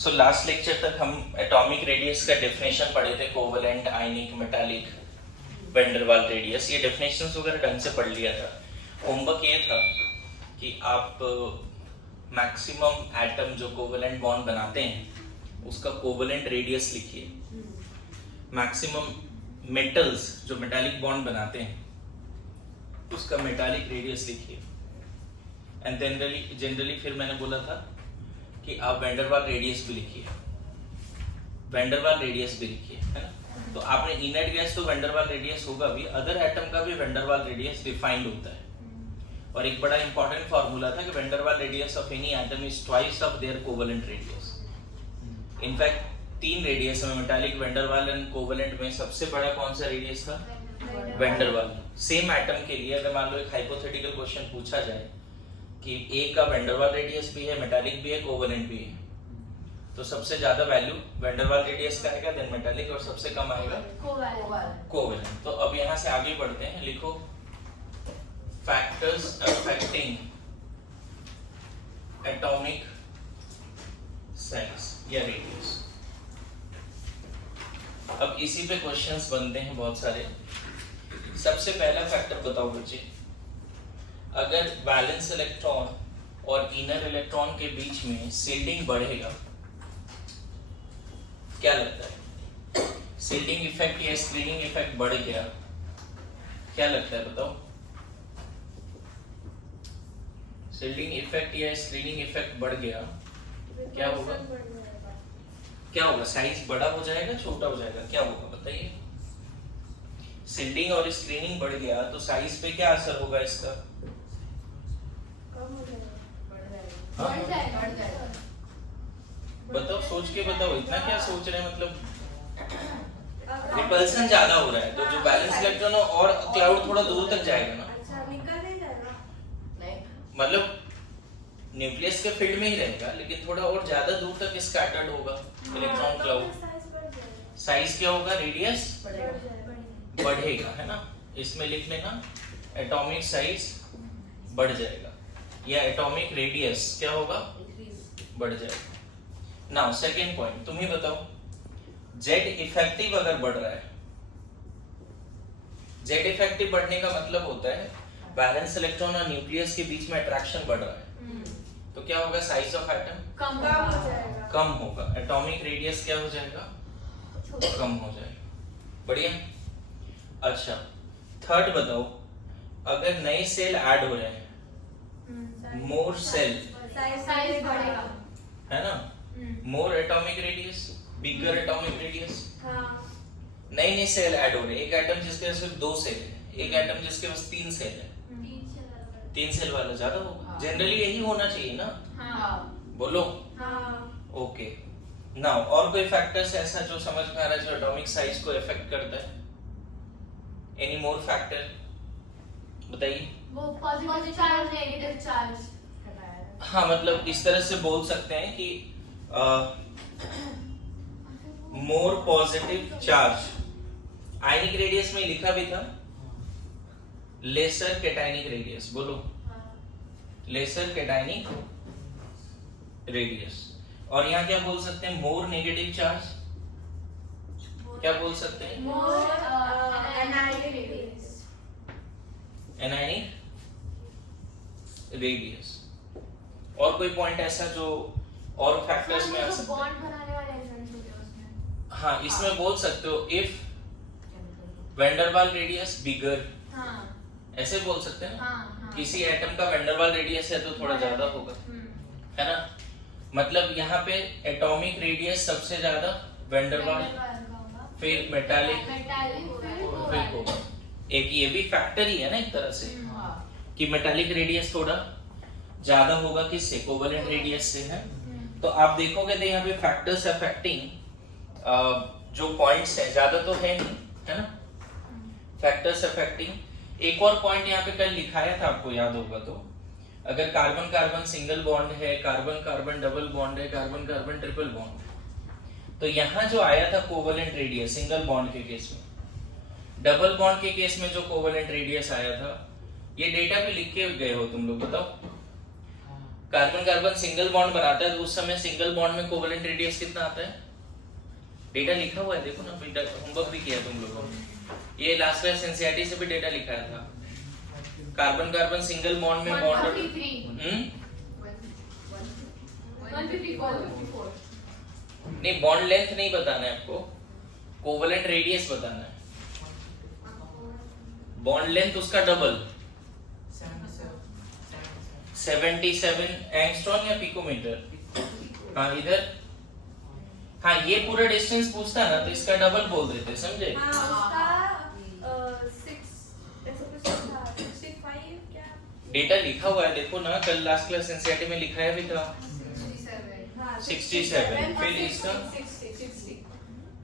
So last lecture तक हम atomic radius का डेफिनेशन पढ़े थे, कोवेलेंट, आयनिक, metallic, van der Waals radius. ये डेफिनेशंस वगैरह ढंग से पढ़ लिया था। होमवर्क ये था कि आप मैक्सिमम एटम जो कोवेलेंट बॉन्ड बनाते हैं उसका कोवेलेंट रेडियस लिखिए। मैक्सिमम मेटल्स जो मेटालिक बॉन्ड बनाते हैं उसका मेटालिक रेडियस लिखिए। एंड जनरली फिर मैंने बोला था कि आप वैन डर वाल रेडियस भी लिखिए, वैन डर वाल रेडियस भी लिखिए, है ना। तो आपने इनर्ट गैस तो वैन डर वाल रेडियस होगा भी, अदर एटम का भी van der Waals radius defined होता है। और एक बड़ा इंपॉर्टेंट फार्मूला था कि van der Waals radius of any atom is twice of their covalent radius. In fact 3 radius में, मेटालिक, वैन डर वाल एंड कोवेलेंट में सबसे बड़ा कौन सा रेडियस था? वैन डर वाल। सेम एटम के लिए अगर मान लो एक हाइपोथेटिकल क्वेश्चन पूछा जाए कि ए का वैन डर वाल रेडियस भी है, मेटालिक भी है, कोवेलेंट भी है, तो सबसे ज्यादा value van der Waals radius का आएगा, देन मेटालिक, और सबसे कम आएगा कोवेलेंट। तो अब यहाँ से आगे बढ़ते हैं। लिखो फैक्टर्स अफेक्टिंग एटॉमिक साइज या रेडियस। अब इसी पे क्वेश्चंस बनते हैं बहुत सारे। सबसे पहला फैक्टर बताओ बच्चे, अगर वैलेंस इलेक्ट्रॉन और इनर इलेक्ट्रॉन के बीच में शील्डिंग बढ़ेगा, क्या लगता है? शील्डिंग इफेक्ट या स्क्रीनिंग इफेक्ट बढ़ गया, क्या लगता है बताओ? शील्डिंग इफेक्ट या स्क्रीनिंग इफेक्ट बढ़ गया, क्या होगा? क्या होगा? साइज बड़ा हो जाएगा, छोटा हो जाएगा, क्या होगा बताइए? शील्डिंग और स्क्रीनिंग बढ़ गया तो साइज पे क्या असर होगा इसका? बताओ, सोच के बताओ, इतना क्या सोच रहे हैं? मतलब रिपल्सन ज्यादा हो रहा है तो जो बैलेंस इलेक्ट्रॉन है और क्लाउड थोड़ा दूर तक जाएगा ना, मतलब न्यूक्लियस के फील्ड में ही रहेगा लेकिन थोड़ा और ज्यादा दूर तक स्कैटर्ड होगा इलेक्ट्रॉन क्लाउड। साइज क्या होगा? रेडियस बढ़ेगा, है ना। इसमें लिख लेना एटॉमिक साइज बढ़ जाएगा या एटॉमिक रेडियस क्या होगा? बढ़ जाएगा। नाउ सेकंड पॉइंट, तुम ही बताओ, जेड इफेक्टिव अगर बढ़ रहा है, जेड इफेक्टिव बढ़ने का मतलब होता है वैलेंस इलेक्ट्रॉन और न्यूक्लियस के बीच में अट्रैक्शन बढ़ रहा है, तो क्या होगा? साइज ऑफ एटम कम हो जाएगा, कम होगा, एटॉमिक रेडियस क्या हो जाएगा? कम हो जाएगा। बढ़िया। अच्छा, थर्ड बताओ, अगर नए सेल ऐड हो रहे हैं, मोर सेल, साइज बढ़ेगा, है ना, मोर एटॉमिक रेडियस, बिगर एटॉमिक रेडियस। नए नए सेल ऐड हो रहे हैं, एक एटम जिसके पास सिर्फ 2 सेल है, एक एटम जिसके पास 3 सेल है, 3 सेल वाला ज्यादा होगा। जनरली यही होना चाहिए ना। बोलो। ओके। नाउ और कोई फैक्टर्स ऐसा जो समझ में आ रहा है जो एटॉमिक साइज को इफेक्ट करता है? एनी मोर फैक्टर बताइए। वो पॉजिटिव चार्ज, नेगेटिव चार्ज। हाँ, मतलब इस तरह से बोल सकते हैं कि more positive charge. Ionic radius में लिखा भी था लेसर कैटायनिक रेडियस। बोलो, लेसर कैटायनिक रेडियस। और यहाँ क्या बोल सकते हैं? More negative charge. क्या बोल सकते हैं? Anionic radius. और कोई पॉइंट ऐसा जो और फैक्टर्स में आ सकते हैं? बॉन्ड बनाने वाले एलिमेंट्स होते हैं उसमें। हाँ, इसमें बोल सकते हो if van der Waals radius बिगर, ऐसे बोल सकते हैं ना। किसी एटम का वैन डर वाल रेडियस है तो थोड़ा ज्यादा होगा, है ना। मतलब यहाँ पे एटॉमिक रेडियस सबसे ज्यादा वैन डर वाल, फिर मेटालिक, फिर होगा। एक ये भी फैक्टर ही है ना एक तरह से कि मेटालिक रेडियस थोड़ा ज्यादा होगा किससे? कोवेलेंट रेडियस से, है। तो आप देखोगे तो यहाँ पे फैक्टर्स अफेक्टिंग जो पॉइंट्स है ज्यादा तो है नहीं, है ना। Factors affecting. एक और पॉइंट यहाँ पे कल लिखाया था, आपको याद होगा तो, अगर कार्बन कार्बन सिंगल बॉन्ड है, कार्बन कार्बन डबल बॉन्ड है, कार्बन कार्बन ट्रिपल बॉन्ड, तो यहाँ जो आया था कोवेलेंट रेडियस सिंगल बॉन्ड के केस में, डबल बॉन्ड के केस में जो कोवेलेंट रेडियस आया था, ये डेटा भी लिख के गए हो तुम लोग, बताओ। कार्बन कार्बन सिंगल बॉन्ड बनाता है तो उस समय सिंगल बॉन्ड में कोवेलेंट रेडियस कितना आता है? डेटा लिखा हुआ है, देखो ना, होमवर्क भी किया तुम लोगों ने। ये लास्ट क्लास एनसीईआरटी से भी डेटा लिखाया था। कार्बन कार्बन सिंगल बॉन्ड में बॉन्ड 154 नहीं, बॉन्ड लेंथ नहीं बताना है आपको, कोवेलेंट रेडियस बताना है। बॉन्ड लेंथ उसका डबल 77 एंगस्ट्रॉम या पिकोमीटर। हाँ इधर, हाँ ये पूरा डिस्टेंस पूछता ना तो इसका डबल बोल देते, समझे? डेटा लिखा हुआ है, देखो ना, कल लास्ट क्लास एनसीईआरटी में लिखाया भी था 67। फिर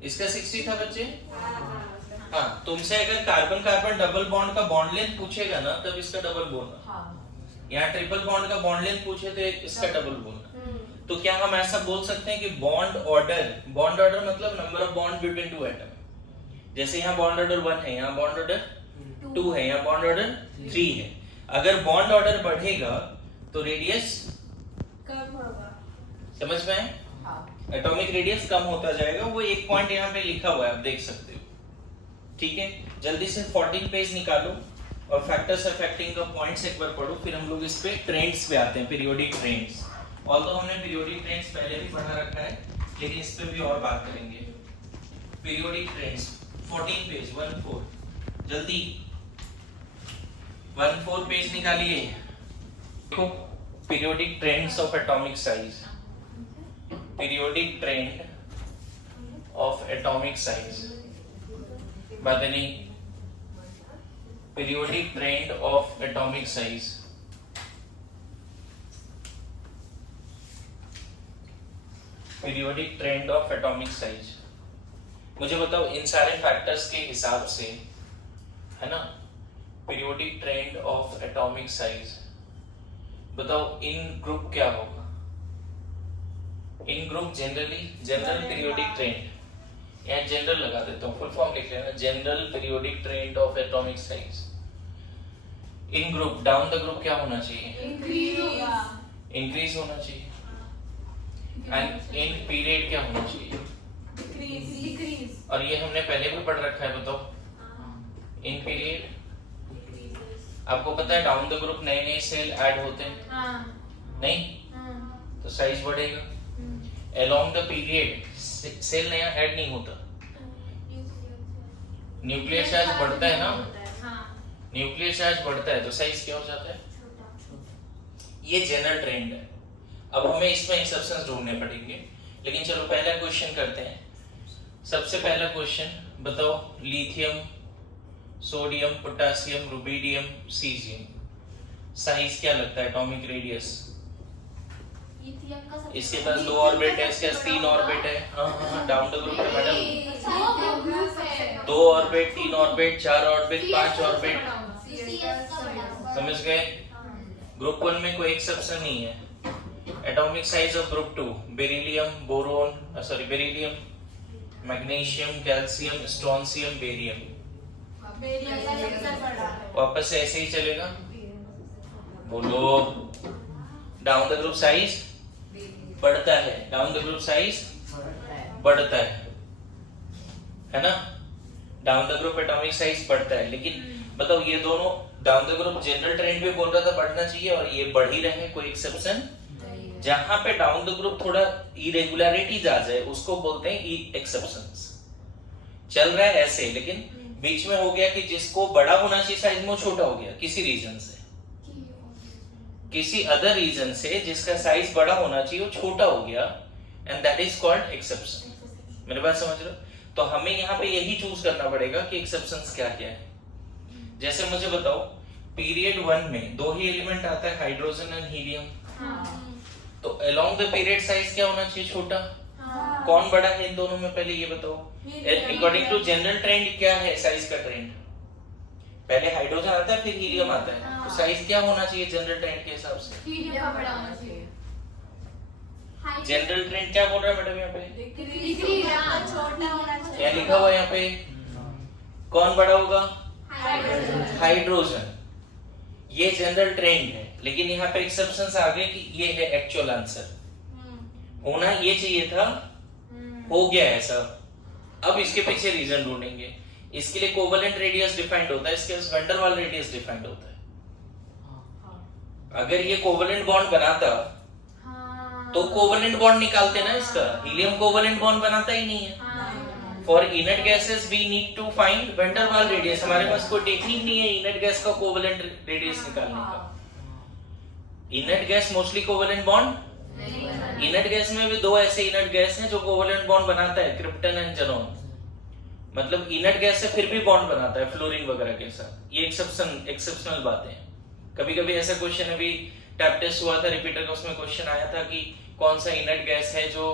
इसका 60 था बच्चे। हाँ, तुमसे अगर कार्बन कार्बन डबल बॉन्ड का बॉन्ड लेंथ पूछेगा ना तब इसका डबल बोलना। यहाँ ट्रिपल बॉन्ड का बॉन्ड लेंथ पूछे तो इसका डबल बोलना। तो क्या हम ऐसा बोल सकते हैं कि बॉन्ड ऑर्डर मतलब number of bond between two atom. जैसे यहाँ बॉन्ड ऑर्डर 1 है, यहाँ बॉन्ड ऑर्डर 2 है, यहाँ बॉन्ड ऑर्डर 3 है। अगर बॉन्ड ऑर्डर बढ़ेगा तो रेडियस कम होगा, समझ में आए? एटॉमिक रेडियस कम होता जाएगा। वो एक पॉइंट यहाँ पे लिखा हुआ है, आप देख सकते हो। ठीक है, जल्दी से 14 पेज निकालो और फैक्टर्स अफेक्टिंग का पॉइंट्स एक बार पढ़ो, फिर हम लोग इस पे ट्रेंड्स पे आते हैं, पीरियोडिक ट्रेंड्स। ऑल्दो हमने पीरियोडिक ट्रेंड्स पहले भी पढ़ा रखा है, लेकिन इस पे भी और बात करेंगे। पीरियोडिक ट्रेंड्स 14 पेज 14, जल्दी 14 पेज निकालिए। देखो, periodic trends of atomic size, periodic trend of atomic size, बादनी periodic trend of atomic size। periodic trend of atomic size, मुझे बताओ इन सारे फैक्टर्स के हिसाब से, है ना, periodic trend of atomic size, बताओ इन ग्रुप क्या होगा? इन ग्रुप जनरल पीरियोडिक ट्रेंड, यहाँ जनरल लगा देता हूँ, फुल फॉर्म लिख लेना, general periodic trend of atomic size. In group, down the group क्या होना चाहिए? इंक्रीज होना चाहिए। एंड इन पीरियड क्या होना चाहिए? डिक्रीज। और ये हमने पहले भी पढ़ रखा है, बताओ इन पीरियड। आपको पता है डाउन द ग्रुप नए नए सेल ऐड होते हैं, नहीं? तो साइज बढ़ेगा। अलोंग द पीरियड सेल नया ऐड नहीं होता, न्यूक्लियर चार्ज बढ़ता है ना, न्यूक्लियर चार्ज बढ़ता है तो साइज क्या हो जाता है? ये जनरल ट्रेंड है। अब हमें इसमें एक्सेप्शंस ढूंढने पड़ेंगे, लेकिन चलो पहला क्वेश्चन करते हैं। सबसे पहला क्वेश्चन बताओ, lithium, sodium, potassium, rubidium, caesium, size क्या लगता है? Atomic radius. इसके पास 2 ऑर्बिट है, इसके पास 3 ऑर्बिट है। हाँ, डाउन द ग्रुप है madam, 2 orbit, 3 orbit, 4 orbit, 5 orbit, समझ गए? ग्रुप 1 में कोई एक्सेप्शन नहीं है। Atomic size of group 2, beryllium, boron, beryllium, magnesium, calcium, strontium, barium. वापस से ऐसे ही चलेगा, बोलो। डाउन द ग्रुप साइज बढ़ता है, डाउन द ग्रुप साइज बढ़ता है ना? Down the group atomic size बढ़ता है, लेकिन बताओ ये दोनों, down the group general trend भी बोल रहा था बढ़ना चाहिए और ये बढ़ ही रहे हैं, कोई एक्सेप्शन। जहां पे डाउन द ग्रुप थोड़ा इरेगुलरिटीज आ जाए उसको बोलते हैं एक्सेप्शंस। चल रहा है ऐसे, लेकिन बीच में हो गया कि जिसको बड़ा होना चाहिए साइज में छोटा हो गया किसी रीजन से, किसी अदर रीजन से जिसका साइज बड़ा होना चाहिए वो छोटा हो गया, and that is called exception. मेरी बात समझ रहे हो? तो हमें यहाँ पे यही चूज करना पड़ेगा कि एक्सेप्शंस क्या क्या है। जैसे मुझे बताओ, पीरियड 1 में 2 ही एलिमेंट आता है, हाइड्रोजन एंड हीलियम। तो अलोंग द पीरियड साइज क्या होना चाहिए? छोटा। कौन बड़ा है इन दोनों में, पहले ये बताओ। अकॉर्डिंग टू जनरल ट्रेंड क्या है साइज का ट्रेंड? पहले हाइड्रोजन आता है, फिर हीलियम आता है, तो साइज क्या होना चाहिए जनरल ट्रेंड के हिसाब से? हीलियम बड़ा होना चाहिए। जनरल ट्रेंड क्या बोल रहा है मैडम यहाँ पे? छोटा होना चाहिए। क्या लिखा हुआ है यहाँ पे? कौन बड़ा होगा? हाइड्रोजन। ये जनरल ट्रेंड है, लेकिन यहाँ पे एक्सेप्शंस आ गए कि ये है एक्चुअल आंसर। होना ये चाहिए था, हो गया ऐसा। अब इसके पीछे रीजन ढूंढेंगे। इसके लिए कोवेलेंट रेडियस डिफाइंड होता है, इसके लिए van der Waals radius defined होता है। अगर ये कोवेलेंट बॉन्ड बनाता तो कोवेलेंट बॉन्ड निकालते ना इसका। हीलियम कोवेलेंट बॉन्ड बनाता ही नहीं है। For inert gases we need to find van der Waals radius. हमारे पास कोई टेक्निक नहीं है इनर्ट गैस का कोवेलेंट रेडियस निकालने का। Inert gas mostly covalent bond, inert gas में भी दो ऐसे इनर्ट गैस हैं जो कोवेलेंट बॉन्ड बनाता है, क्रिप्टन एंड ज़ेनॉन। मतलब इनर्ट गैस से फिर भी बॉन्ड बनाता है फ्लोरीन वगैरह के साथ। ये एक्सेप्शनल बातें हैं। कभी कभी ऐसा क्वेश्चन अभी टैप टेस्ट हुआ था रिपीटर का, उसमें क्वेश्चन आया था कि कौन सा इनर्ट गैस है जो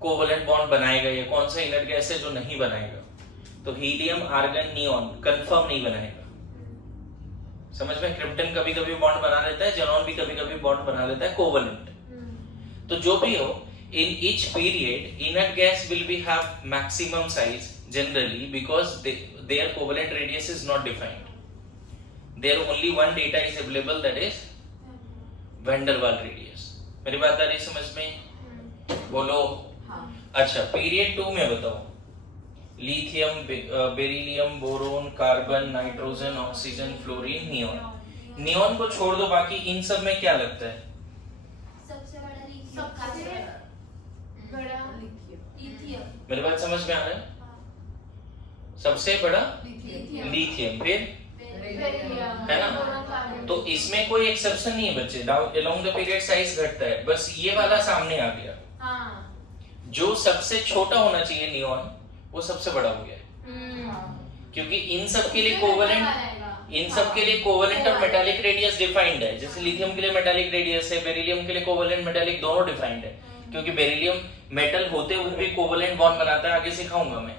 कोवेलेंट बॉन्ड बनाएगा या कौन सा इनर्ट गैस है जो नहीं बनाएगा। तो हीलियम, आर्गन, नियॉन कंफर्म नहीं बनाएगा। समझ में? क्रिप्टन कभी कभी बॉन्ड बना लेता है, ज़ेनॉन भी कभी कभी बॉन्ड बना लेता है कोवेलेंट। तो जो भी हो, in each period inert gas will be have maximum size generally because their covalent radius is not defined. There only one data is available, that is van der Waal radius. मेरी बात आ रही समझ में? बोलो। अच्छा, पीरियड 2 में बताओ। Lithium, beryllium, boron, carbon, nitrogen, oxygen, fluorine, neon. Neon को छोड़ दो, बाकी इन सब में क्या लगता है? मेरी बात समझ में आ रहा है? सबसे बड़ा लिथियम, फिर है ना? तो इसमें कोई एक्सेप्शन नहीं है बच्चे। अलोंग द पीरियड साइज घटता है, बस ये वाला सामने आ गया। जो सबसे छोटा होना चाहिए नियॉन, वो सबसे बड़ा हो गया। क्योंकि इन सब के लिए कोवेलेंट और मेटालिक रेडियस डिफाइंड है। जैसे लिथियम के लिए मेटालिक रेडियस है, बेरिलियम के लिए कोवेलेंट मेटालिक दोनों डिफाइंड है। क्योंकि बेरिलियम मेटल होते हुए भी कोवेलेंट बॉन्ड बनाता है, आगे सिखाऊंगा मैं।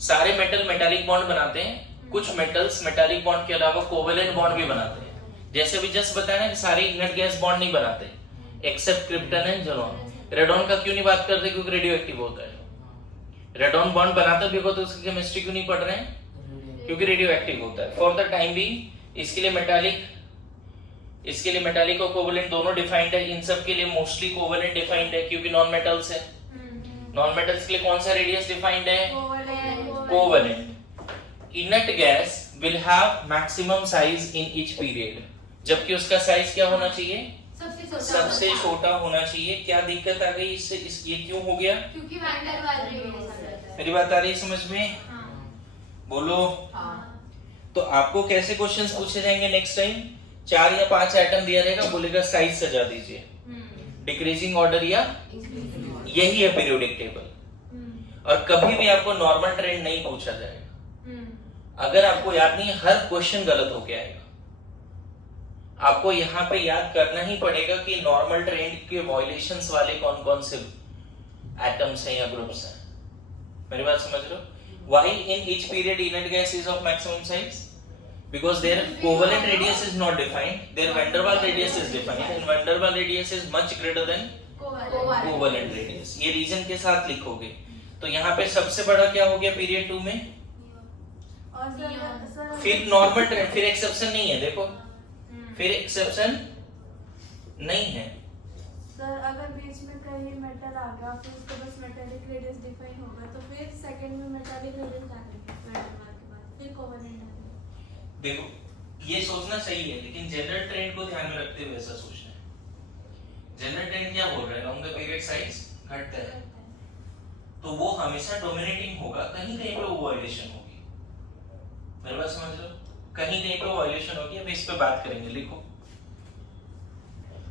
सारे मेटल मेटालिक बॉन्ड बनाते हैं, कुछ मेटल्स मेटालिक बॉन्ड के अलावा कोवेलेंट बॉन्ड भी बनाते हैं। जैसे भी जस्ट बताया ना कि सारे इनर्ट गैस बॉन्ड नहीं बनाते except krypton and xenon. Radon का क्यों नहीं बात करते? क्योंकि रेडियो एक्टिव होता है। रेडॉन बॉन्ड बनाता भी हो तो उसकी केमिस्ट्री क्यों नहीं पढ़ रहे हैं? क्योंकि रेडियो एक्टिव होता है। फॉर द टाइम बीइंग इसके लिए मेटालिक और कोवेलेंट दोनों डिफाइंड है। इन सब के लिए मोस्टली कोवेलेंट डिफाइंड है क्योंकि नॉन मेटल्स है। नॉन मेटल्स के लिए कौन सा रेडियस डिफाइंड है? Covalent. Inert gas will have maximum size in each period, जबकि उसका साइज क्या होना चाहिए? सबसे छोटा होना चाहिए। क्या दिक्कत आ गई इससे? ये क्यों हो गया? क्योंकि वैन डर वाल रेडियस। मेरी बात आ रही है समझ में? बोलो। तो आपको कैसे क्वेश्चंस पूछे जाएंगे नेक्स्ट टाइम? 4 या 5 आइटम दिया रहेगा, बोलेगा साइज सजा दीजिए, डिक्रीजिंग ऑर्डर या यही है पीरियोडिक टेबल। और कभी भी आपको नॉर्मल ट्रेंड नहीं पूछा जाएगा। अगर आपको याद नहीं है, हर क्वेश्चन गलत होके आएगा। आपको यहाँ पे याद करना ही पड़ेगा कि नॉर्मल ट्रेंड के वायलेशंस वाले कौन कौन से एटम्स हैं या ग्रुप्स हैं। मेरी बात समझ रहे हो? Why in each period inert gas is of maximum size? Because their covalent radius is not defined, their van der Waal radius is defined, and van der Waal radius is much greater than covalent radius. ये reason के साथ लिखोगे। तो यहाँ पे सबसे बड़ा क्या हो गया पीरियड 2 में? फिर नॉर्मल ट्रेंड, फिर एक्सेप्शन नहीं है। देखो, फिर एक्सेप्शन नहीं है। सर अगर बीच में कहीं मेटल आ गया, फिर उसके बस मेटालिक रेडियस डिफाइन होगा, तो फिर सेकंड में मेटालिक रेडियस डालेंगे, फिर कोवेलेंट डालेंगे। देखो, ये सोचना सही है, लेकिन जनरल ट्रेंड को ध्यान में रखते हुए ऐसा सोचना है। जनरल ट्रेंड क्या बोल रहा है? लॉन्ग द पीरियड साइज घटता है, तो वो हमेशा डोमिनेटिंग होगा। कहीं कहीं पे वो वायलेशन होगी। मेरी बात समझ लो, कहीं कहीं पे वायलेशन होगी। अब इस पे बात करेंगे, लिखो।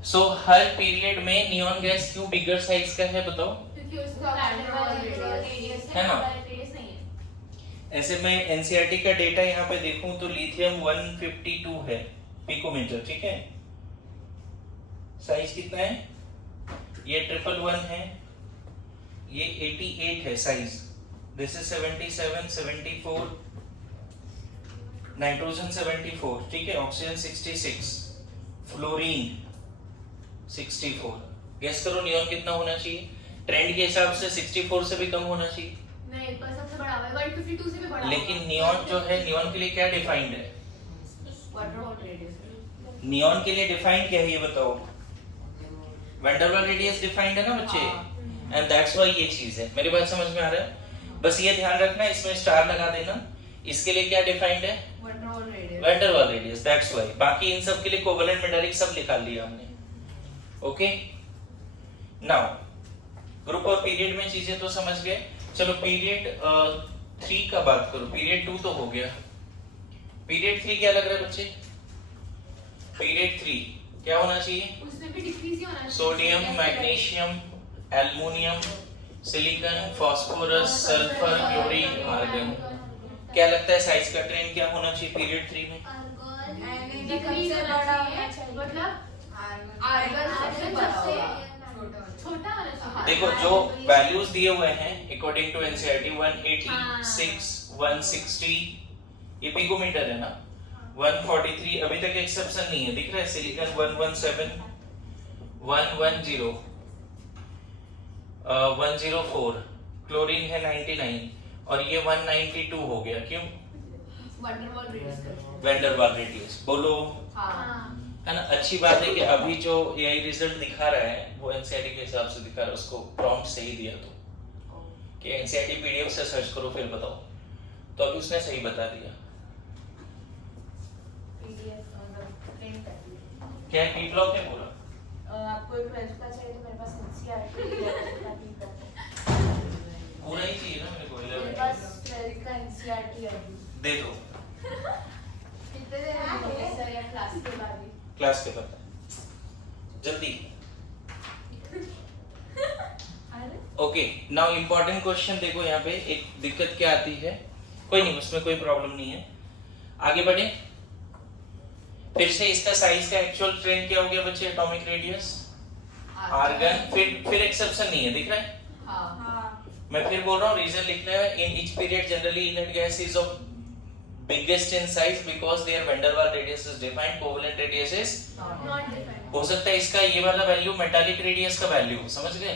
सो हर पीरियड में नियॉन गैस क्यों बिगर साइज का है बताओ? क्योंकि उसका वैन डर वाल रेडियस है ना? रेडियस नहीं है। ऐसे मैं एनसीईआरटी का डेटा यहाँ पे देखूं तो लिथियम 152 है पिकोमीटर, ठीक है। साइज कितना है? ये 111 है, ये 88 है साइज। दिस इज 77, 74, नाइट्रोजन 74, ठीक है। Oxygen 66, fluorine 64। गेस करो नियॉन कितना होना चाहिए? ट्रेंड के हिसाब से 64 से भी कम होना चाहिए। नहीं, पर सबसे बड़ा है 152 से भी बड़ा। लेकिन नियॉन जो है, नियॉन के लिए क्या डिफाइंड है? नियॉन के लिए डिफाइंड क्या है ये बताओ? Van der Waals radius defined है ना बच्चे, एंड दैट्स व्हाई ये चीज है। मेरी बात समझ में आ रहा है? बस ये ध्यान रखना, इसमें स्टार लगा देना। इसके लिए क्या डिफाइंड है? Van der Waals radius, that's why. बाकी इन सब के लिए कोवेलेंट मेटालिक सब निकाल लिया हमने। ओके, नाउ ग्रुप और पीरियड में चीजें तो समझ गए। चलो पीरियड 3 का बात करो। पीरियड 2 तो हो गया, पीरियड 3 क्या लग रहा है बच्चे? पीरियड 3 क्या होना चाहिए? उसमें भी डिक्रीज ही होना चाहिए। Sodium, magnesium, aluminium, silicon, phosphorus, sulphur, chlorine, argon. क्या लगता है साइज का ट्रेंड क्या होना चाहिए पीरियड 3 में? डिक्रीज होना चाहिए, मतलब आर्गन सबसे छोटा होना चाहिए। देखो जो वैल्यूज दिए हुए हैं अकॉर्डिंग टू एनसीईआरटी 186, 160 ये पिकोमीटर है ना, 143 अभी तक एक्सेप्शन नहीं है, दिख रहा है? सिलिकॉन 117, 110, 104, क्लोरीन है 99 और ये 192 हो गया। क्यों? Van der Waals radius. बोलो है ना। अच्छी बात है कि अभी जो एआई रिजल्ट दिखा रहा है वो एनसीईआरटी के हिसाब से दिखा रहा है, उसको प्रॉम्प्ट सही दिया तो कि एनसीईआरटी पीडीएफ से सर्च करो फिर बताओ, तो अभी उसने सही बता दिया। क्या की ब्लॉक है पूरा? आपको 12th का चाहिए तो मेरे पास एनसीईआरटी पूरा ही चाहिए ना मेरे को? मेरे पास 12th का एनसीईआरटी है दे दो कितने देर में सर या क्लास के बाद ही? क्लास के बाद जल्दी। ओके, नाउ इंपॉर्टेंट क्वेश्चन देखो, यहाँ पे एक दिक्कत क्या आती है, कोई नहीं उसमें कोई प्रॉब्लम नहीं है, आगे बढ़े। फिर से इसका साइज का एक्चुअल ट्रेंड क्या हो गया बच्चे? एटॉमिक रेडियस, आर्गन, फिर एक्सेप्शन नहीं है, दिख रहा है? हाँ। मैं फिर बोल रहा हूँ, रीजन लिखना है। In each period generally inert gas is of biggest in size because their van der Waal radius is defined, covalent radius is Not defined. हो सकता है इसका ये वाला वैल्यू मेटालिक रेडियस का वैल्यू हो, समझ गए?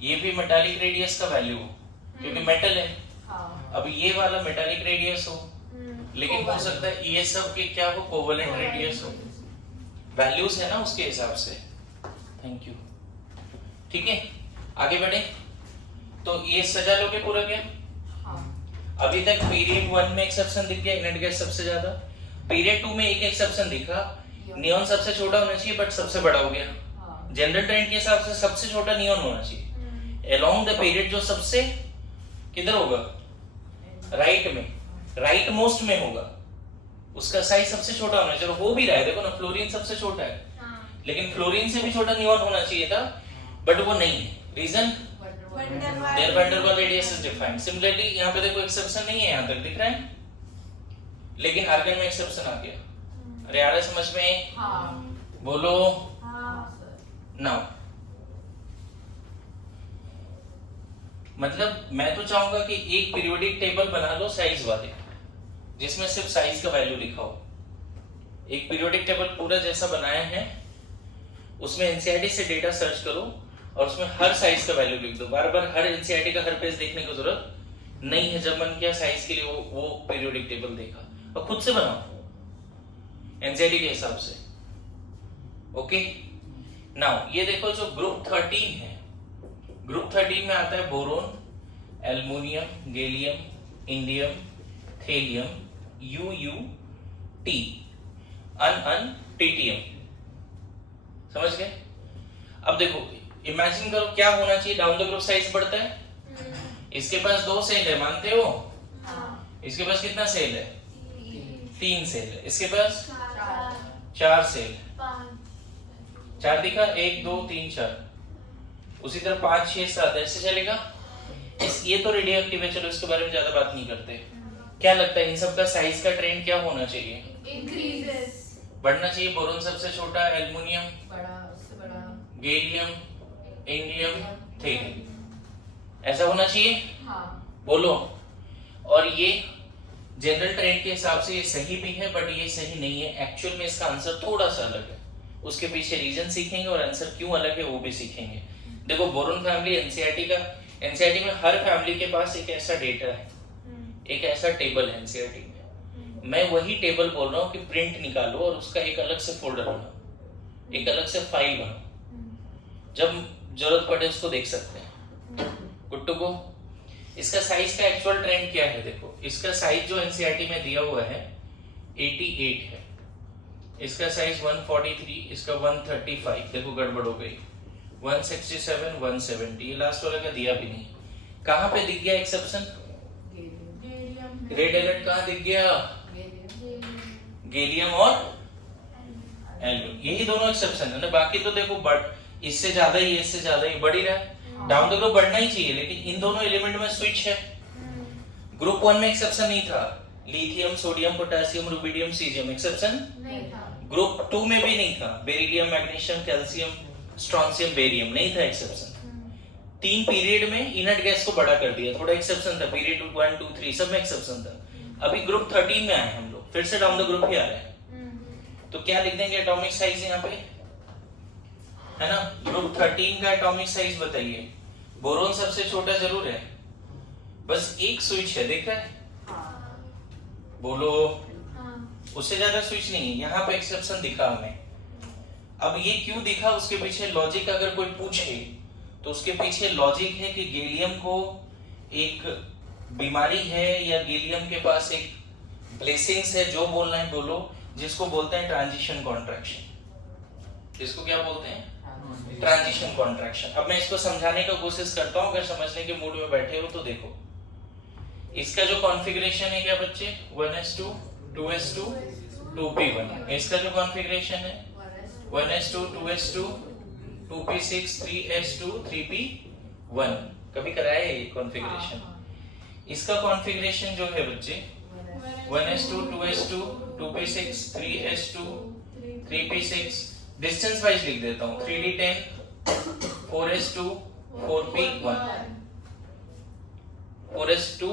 ये भी मेटालिक रेडियस का वैल्यू हो क्योंकि मेटल है। अब ये वाला मेटालिक रेडियस हो, लेकिन हो सकता है ये सब के क्या हो? कोवेलेंट रेडियस हो। वैल्यूज है ना उसके हिसाब से। Thank you. ठीक है, आगे बढ़े। तो ये सजा लोगे पूरा क्या? अभी तक पीरियड 1 में एक्सेप्शन दिख गया, इनर्ट गैस सबसे ज्यादा। पीरियड 2 में एक एक्सेप्शन दिखा, नियॉन सबसे छोटा होना चाहिए बट सबसे बड़ा हो गया। जनरल ट्रेंड के हिसाब से सबसे छोटा नियॉन होना चाहिए। अलोंग द पीरियड जो सबसे किधर होगा? राइट में, राइट मोस्ट में होगा, उसका साइज सबसे छोटा होना चाहिए। हो भी रहा है, देखो ना, फ्लोरीन सबसे छोटा है, लेकिन फ्लोरीन से भी छोटा नियॉन होना चाहिए था बट वो नहीं है। Reason? Their van der Waal radius is defined. Similarly यहाँ पे देखो एक्सेप्शन नहीं है, यहाँ तक दिख रहा है, लेकिन आर्गन में एक्सेप्शन आ गया। अरे आ रहा है समझ में? बोलो नाउ। मतलब मैं तो चाहूंगा कि एक पीरियोडिक टेबल बना लो साइज वाले, जिसमें सिर्फ साइज का वैल्यू लिखा हो। एक पीरियोडिक टेबल पूरा जैसा बनाया है, उसमें एनसीईआरटी से डेटा सर्च करो और उसमें हर साइज का वैल्यू लिख दो। बार बार हर एनसीईआरटी का हर पेज देखने की जरूरत नहीं है। जब मन किया साइज के लिए वो पीरियोडिक टेबल देखा और खुद से बनाओ एनसीईआरटी के हिसाब से। ओके, नाउ ये देखो जो ग्रुप 13 है, ग्रुप 13 में आता है boron, aluminium, gallium, indium, thallium, UUT, TTM. समझ गए? अब देखो इमेजिन करो क्या होना चाहिए, डाउन द ग्रुप साइज बढ़ता है। इसके पास 2 सेल है, मानते हो? इसके पास कितना सेल है? 3 सेल है। इसके पास 4 सेल, 4 दिखा, 1 2 3 4। उसी तरह 5 6 7 ऐसे चलेगा। ये तो रेडियो एक्टिव है, चलो इसके बारे में ज्यादा बात नहीं करते। क्या लगता है इन सब का साइज का ट्रेंड क्या होना चाहिए? इंक्रीजेस, बढ़ना चाहिए। बोरोन सबसे छोटा, एल्युमिनियम बड़ा, उससे बड़ा, गैलियम, इंडियम, थेलियम, ऐसा होना चाहिए। बोलो। और ये जनरल ट्रेंड के हिसाब से ये सही भी है बट ये सही नहीं है। एक्चुअल में इसका आंसर थोड़ा सा अलग है, उसके पीछे रीजन सीखेंगे और आंसर क्यों अलग है वो भी सीखेंगे। देखो बोरोन फैमिली एनसीईआरटी में हर फैमिली के पास एक ऐसा डेटा है, एक ऐसा टेबल है एनसीईआरटी में। मैं वही टेबल बोल रहा हूँ कि प्रिंट निकालो और उसका एक अलग से फोल्डर बनाओ, एक अलग से फाइल बनाओ, जब जरूरत पड़े उसको देख सकते हैं। Good to go. इसका साइज का एक्चुअल ट्रेंड क्या है देखो, इसका साइज जो एनसीईआरटी में दिया हुआ है 88 है, इसका साइज 143, इसका 135, देखो गड़बड़ हो गई, 167, 170, ये लास्ट वाले का दिया भी नहीं। कहाँ पे दिख गया एक्सेप्शन? रेड अलर्ट कहाँ दिख गया? गैलियम और एल्यूम, यही दोनों एक्सेप्शन है ना। बाकी तो देखो बट इससे ज्यादा ही, इससे ज्यादा ही बढ़ ही रहा है। डाउन द ग्रुप बढ़ना ही चाहिए, लेकिन इन दोनों एलिमेंट में स्विच है। ग्रुप 1 में एक्सेप्शन नहीं था, lithium, sodium, potassium, rubidium, caesium exception नहीं था। ग्रुप 2 में भी नहीं था, beryllium, magnesium, calcium, strontium, barium नहीं था एक्सेप्शन। 3 पीरियड में इनर्ट गैस को बड़ा कर दिया, थोड़ा एक्सेप्शन था, पीरियड 1, 2, 3 सब में एक्सेप्शन था। अभी ग्रुप 13 में आए हम लोग, फिर से डाउन द ग्रुप ही आ रहे हैं। तो क्या लिख देंगे एटॉमिक साइज यहाँ पे, है ना? ग्रुप 13 का एटॉमिक साइज बताइए। बोरोन सबसे छोटा जरूर है, बस एक स्विच है, देख रहा है? बोलो, उससे ज्यादा स्विच नहीं है। यहाँ पे एक्सेप्शन दिखा हमें। अब ये क्यों दिखा, उसके पीछे लॉजिक अगर कोई पूछे तो उसके पीछे लॉजिक है कि गैलियम को एक बीमारी है या गैलियम के पास एक ब्लेसिंग्स है, जो बोलना है बोलो, जिसको बोलते हैं ट्रांजिशन कॉन्ट्रैक्शन। इसको क्या बोलते हैं? Transition contraction. अब मैं इसको समझाने का कोशिश करता हूं, अगर समझने के मूड में बैठे हो तो देखो। इसका जो कॉन्फ़िगरेशन है क्या बच्चे, 1s2 2s2 2p1। इसका जो कॉन्फ़िगरेशन है 1s2 2s2 2p6 3s2 3p1। कभी कराया है ये कॉन्फ़िगरेशन? इसका कॉन्फ़िगरेशन जो है बच्चे 1s2 2s2 2p6 3s2 3p6, distance wise लिख देता हूं, 3d10 4s2 4p1 4s2।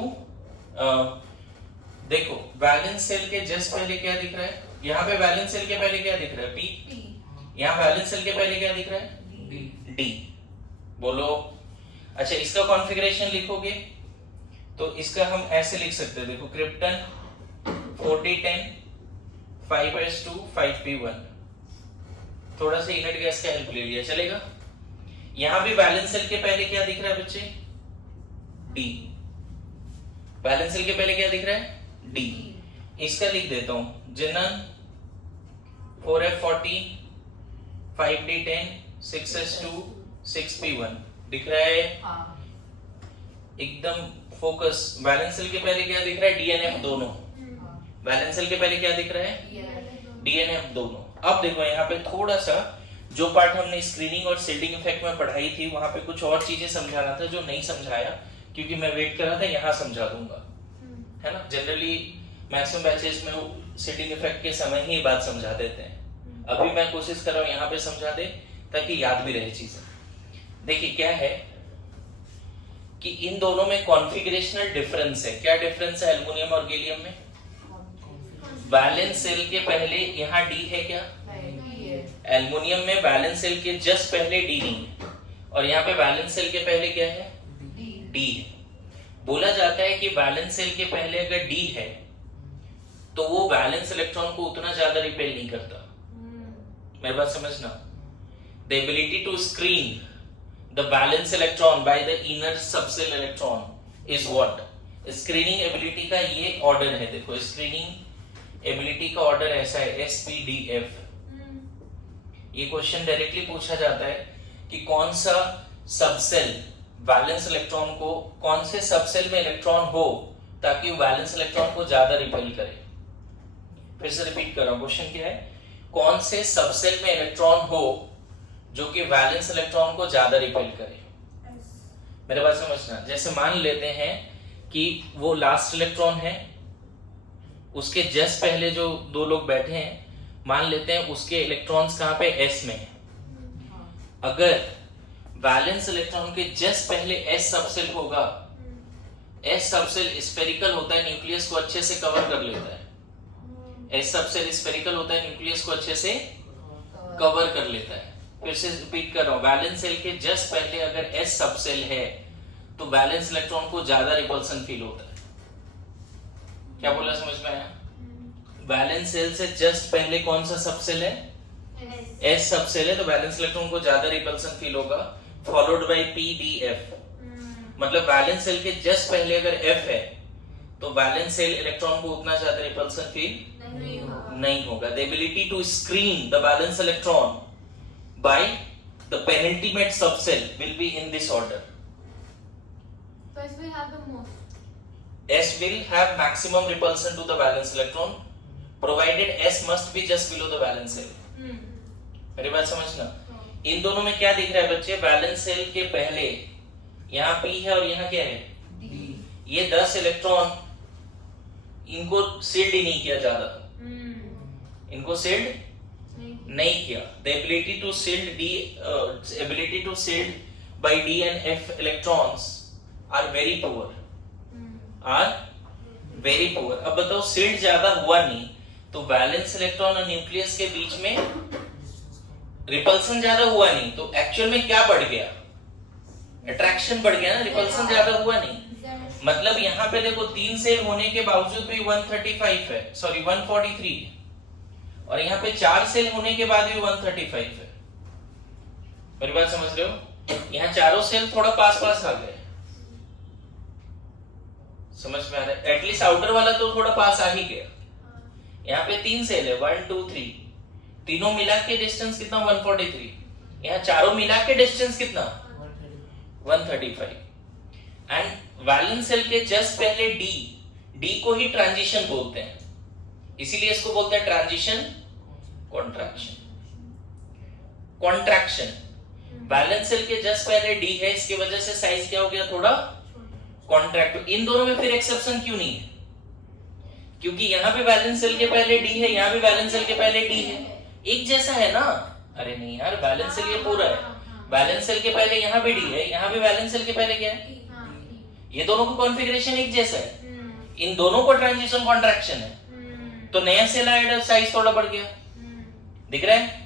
देखो वैलेंस सेल के जस्ट पहले क्या दिख रहा है, यहाँ पे वैलेंस सेल के पहले क्या दिख रहा है? p। यहाँ वैलेंस सेल के पहले क्या दिख रहा है? d। बोलो। अच्छा, इसका कॉन्फ़िगरेशन लिखोगे तो इसका हम ऐसे लिख सकते हैं, देखो क्रिप्टन 4d10 5s2 5p1। थोड़ा सा इनर्ट गैस का हेल्प ले लिया, चलेगा? यहां भी वैलेंस सेल के पहले क्या दिख रहा है बच्चे? D। वैलेंस सेल के पहले क्या दिख रहा है? D। इसका लिख देता हूं, जिनन 4f40 5d10 6s2 6p1 दिख रहा है? एकदम फोकस। वैलेंस सेल के पहले क्या दिख रहा है? DNF दोनों। वैलेंस सेल के पहले क्या दिख रहा है? DNF दोनों। अब देखो यहाँ पे थोड़ा सा जो पार्ट हमने स्क्रीनिंग और सील्डिंग इफेक्ट में पढ़ाई थी, वहां पे कुछ और चीजें समझाना था जो नहीं समझाया, क्योंकि मैं वेट कर रहा था यहाँ समझा दूंगा, है ना? जनरली मैक्सिमम बैचेस में सील्डिंग इफेक्ट के समय ही बात समझा देते हैं। अभी मैं कोशिश कर रहा हूँ यहाँ पे समझा दे ताकि याद भी रहे चीजें। देखिए क्या है कि इन दोनों में कॉन्फ़िगरेशनल डिफरेंस है। क्या डिफरेंस है एल्युमिनियम और गैलियम में? वैलेंस सेल के पहले यहाँ D है क्या? एल्युमिनियम में वैलेंस सेल के जस्ट पहले D नहीं है, और यहाँ पे वैलेंस सेल के पहले क्या है? D है। बोला जाता है कि वैलेंस सेल के पहले अगर D है तो वो वैलेंस इलेक्ट्रॉन को उतना ज्यादा रिपेल नहीं करता। मेरी बात समझना। The ability to screen the valence electron by the inner subshell electron is what? Screening ability का ये ऑर्डर है। देखो स्क्रीनिंग एबिलिटी का ऑर्डर ऐसा है SPDF। ये क्वेश्चन डायरेक्टली पूछा जाता है कि कौन सा सबसेल वैलेंस इलेक्ट्रॉन को, कौन से सबसेल में इलेक्ट्रॉन हो ताकि वो वैलेंस इलेक्ट्रॉन को ज्यादा रिपेल करे। फिर से रिपीट कर रहा हूं, क्वेश्चन क्या है? कौन से सबसेल में इलेक्ट्रॉन हो जो कि वैलेंस इलेक्ट्रॉन को ज्यादा रिपेल करे। मेरे बात समझना। जैसे मान लेते हैं कि वो लास्ट इलेक्ट्रॉन है, उसके जस्ट पहले जो दो लोग बैठे हैं, मान लेते हैं उसके इलेक्ट्रॉन्स कहां पे? S में है। अगर वैलेंस इलेक्ट्रॉन के जस्ट पहले S सबसेल होगा, S सबसेल स्फेरिकल होता है, न्यूक्लियस को अच्छे से कवर कर लेता है। S सबसेल स्फेरिकल होता है, न्यूक्लियस को अच्छे से कवर कर लेता है। फिर से रिपीट कर रहा हूं, वैलेंस सेल के जस्ट पहले अगर S सबसेल है तो वैलेंस इलेक्ट्रॉन को ज्यादा रिपल्सन फील होता है। क्या बोला, समझ में आया? वैलेंस सेल से जस्ट पहले कौन सा सबसेल है? एस सबसेल है, तो वैलेंस इलेक्ट्रॉन को ज्यादा रिपल्सन फील होगा, followed by P D F. मतलब वैलेंस सेल के जस्ट पहले अगर एफ है तो वैलेंस सेल इलेक्ट्रॉन को उतना ज्यादा रिपल्सन फील नहीं होगा। The ability to screen the valence electron by the penultimate subshell will be in this order. So it will have the most. S will have maximum repulsion to the valence electron provided S must be just below the valence cell। मेरी बात समझना। इन दोनों में क्या दिख रहा है बच्चे? वैलेंस सेल के पहले यहाँ P है और यहाँ क्या है? D। ये 10 इलेक्ट्रॉन, इनको सील्ड ही नहीं किया ज्यादा, इनको सील्ड नहीं किया। The ability to shield by D and F electrons are very poor। अब बताओ सील्ड ज्यादा हुआ नहीं तो वैलेंस इलेक्ट्रॉन और न्यूक्लियस के बीच में रिपल्सन ज्यादा हुआ नहीं, तो एक्चुअल में क्या बढ़ गया? अट्रैक्शन बढ़ गया ना, रिपल्सन ज्यादा हुआ नहीं। मतलब यहाँ पे देखो 3 सेल होने के बावजूद भी 135 है, सॉरी 143, और यहाँ पे 4 सेल होने के बाद भी 135 है। मेरी बात समझ रहे हो? यहाँ चारों सेल थोड़ा पास पास आ गए, समझ में आ रहा है? एटलीस्ट आउटर वाला तो थोड़ा पास आ ही गया। यहाँ पे 3 सेल है, 1 2 3, तीनों मिला के डिस्टेंस कितना? 143। यहाँ चारों मिला के डिस्टेंस कितना? 135। एंड वैलेंस सेल के जस्ट पहले डी को ही ट्रांजिशन बोलते हैं, इसीलिए इसको बोलते हैं ट्रांजिशन कॉन्ट्रैक्शन। वैलेंस सेल के जस्ट पहले डी है, इसकी वजह से साइज क्या हो गया? थोड़ा कॉन्ट्रैक्ट। इन दोनों में फिर एक्सेप्शन क्यों नहीं है? क्योंकि यहाँ पे वैलेंस सेल के पहले डी है, यहाँ भी वैलेंस सेल के पहले डी है, एक जैसा है ना। अरे नहीं यार, वैलेंस सेल ये पूरा है, वैलेंस सेल के पहले यहाँ भी डी है, यहाँ भी वैलेंस सेल के पहले क्या है? ये दोनों का कॉन्फ़िगरेशन एक जैसा है, इन दोनों को ट्रांजिशन कॉन्ट्रैक्शन है, तो नया सेल आया, साइज थोड़ा बढ़ गया, दिख रहा है?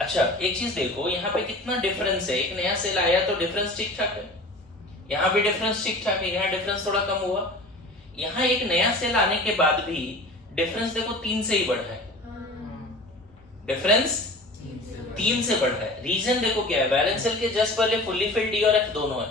अच्छा एक चीज देखो, यहाँ पे कितना डिफरेंस है। एक नया सेल आया तो डिफरेंस ठीक ठाक है, यहाँ भी डिफरेंस ठीक ठाक है, यहाँ डिफरेंस थोड़ा कम हुआ। यहाँ एक नया सेल आने के बाद भी डिफरेंस देखो 3 से ही बढ़ रहा है, डिफरेंस 3 से बढ़ रहा है। रीजन देखो क्या है? वैलेंस सेल के जस्ट पहले फुल्ली फिल्ड डी और एफ दोनों है,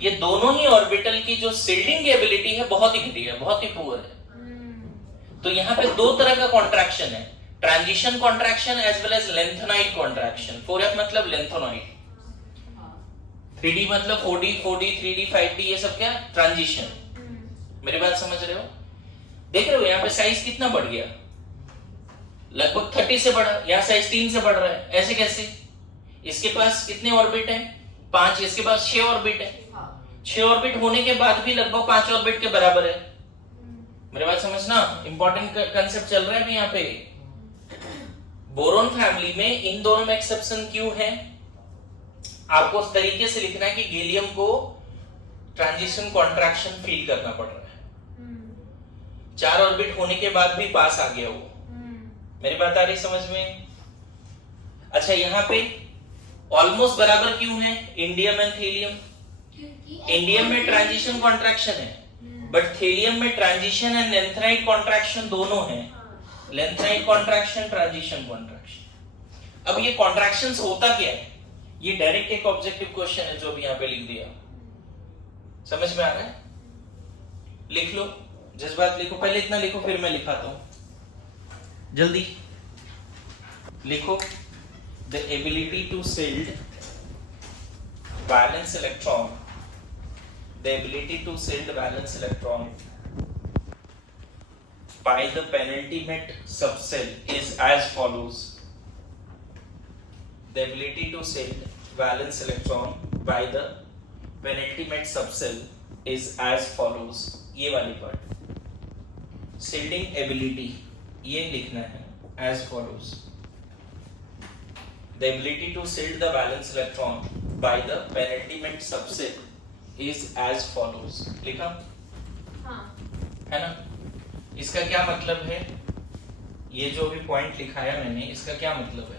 ये दोनों ही ऑर्बिटल की जो सील्डिंग की एबिलिटी है बहुत ही घटिया है, बहुत ही पुअर है। तो यहाँ पे 2 तरह का कॉन्ट्रैक्शन है, transition contraction as well as lanthanoid contraction. 4F मतलब लेंथेनॉइड, 3D मतलब 4D 3D 5D, ये सब क्या? ट्रांजिशन। मेरी बात समझ रहे हो? देख रहे हो यहाँ पे साइज कितना बढ़ गया? लगभग 30 से बढ़ा, यहाँ साइज 3 से बढ़ रहा है। ऐसे कैसे? इसके पास कितने ऑर्बिट हैं? 5, इसके पास 6 ऑर्बिट है। 6 ऑर्बिट होने के बाद भी लगभग 5 ऑर्बिट के बराबर है। मेरी बात समझना, इंपॉर्टेंट कंसेप्ट चल रहा है अभी यहाँ पे। बोरोन फैमिली में इन दोनों में एक्सेप्शन क्यों है? आपको उस तरीके से लिखना है कि गैलियम को ट्रांजिशन कॉन्ट्रैक्शन फील करना पड़ रहा है, 4 ऑर्बिट होने के बाद भी पास आ गया वो। मेरी बात आ रही समझ में? अच्छा यहाँ पे ऑलमोस्ट बराबर क्यों है इंडियम एंड थेलियम? इंडियम में ट्रांजिशन कॉन्ट्रैक्शन है, बट थेलियम में ट्रांजिशन एंड लेंथेनाइड कॉन्ट्रैक्शन दोनों है। Lanthanide contraction, transition contraction. अब ये कॉन्ट्रैक्शंस होता क्या है? ये डायरेक्ट एक ऑब्जेक्टिव क्वेश्चन है जो भी यहाँ पे लिख दिया, समझ में आ रहा है? लिख लो, जज्बात लिखो, पहले इतना लिखो फिर मैं लिखाता हूं, जल्दी लिखो। The ability to shield valence electron, the ability to shield valence electron by the penultimate subcell is as follows. The ability to shield valence electron by the penultimate subcell is as follows. ये वाली part, shielding ability ये लिखना है as follows. The ability to shield the valence electron by the penultimate subcell is as follows. लिखा? हाँ। है ना? इसका क्या मतलब है? ये जो भी पॉइंट लिखाया मैंने, इसका क्या मतलब है?